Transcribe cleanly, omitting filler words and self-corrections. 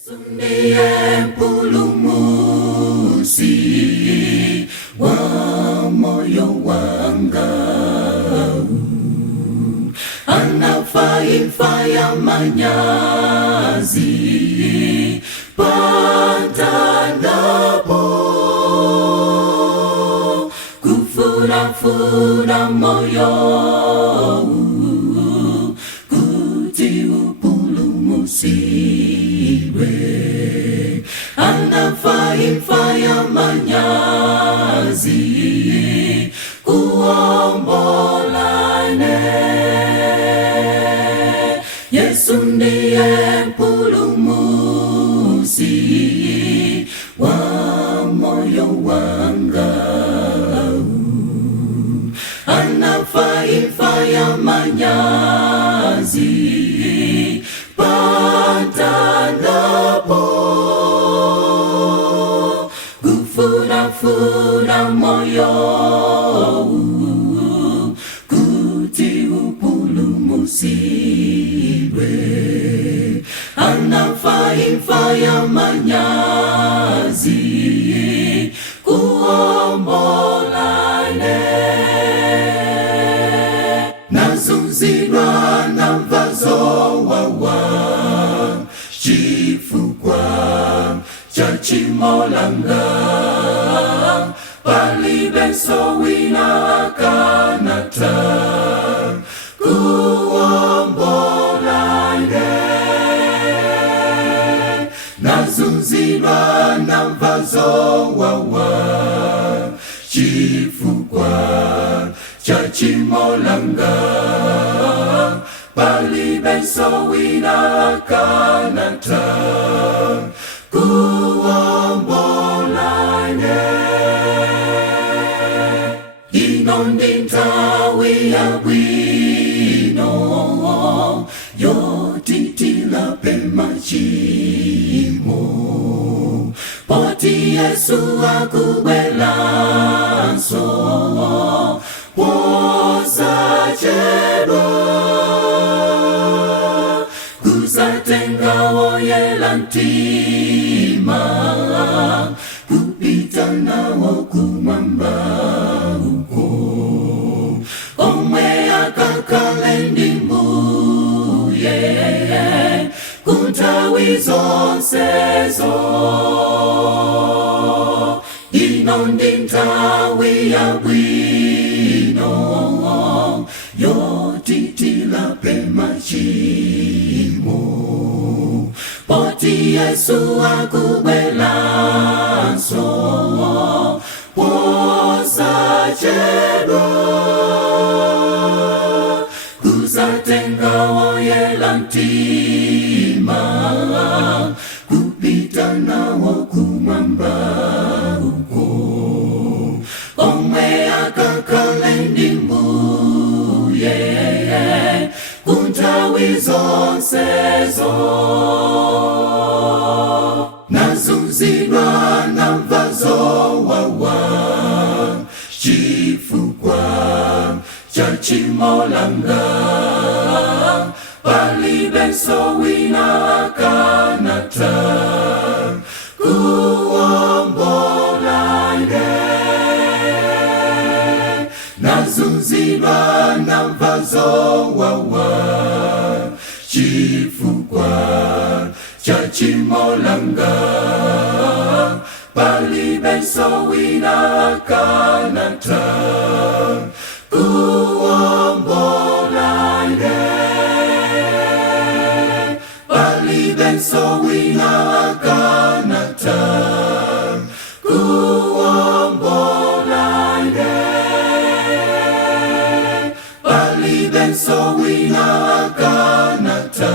Yesu ndiye mpulumusi wa moyo wanga, anafaifa ya manyazi pantanapo, kufura moyo kuti upulumusiwe, anafaifa ya manyazi kuombolane. Yesu ndiye mpulumusi wa moyo wanga, anafaifa ya manyazi pantanapo, kufura moyo kuti upulumusiwe, anafaifa ya manyazi kuombolane. Nazunzirwa na mvazo wawa chifukwa cha chimo langa, palibenso wina akanata kuombolane. Nazunzirwa na mvazo wawa chifukwa cha chimo langa, palibenso wina akanata kuombolane. Ino ndi nthawi yabwino yotitilape machimo, poti Yesu akubwelanso posachedwa, kuzatenga woyela mtima, kupita nawo kumwamba uko, omwe akakale ndi Mbuye kunthawi zonsezo. Ino ndi nthawi yabwino yotitilape machimo, poti Yesu akubwelanso posachedwa, kuzatenga woyela mtima, kupita nawo kumwamba uko, omwe akakale ndi Mbuye kunthawi zonsezo. Nazunzirwa na mvazo wawa chifukwa cha chimo langa, palibenso wina akanata kuombolane. Nazunzirwa na mvazo wawa chifukwa cha chimo langa, palibenso wina akanata kuombolane. Palibenso wina akanata kuombolane. Palibenso wina akanata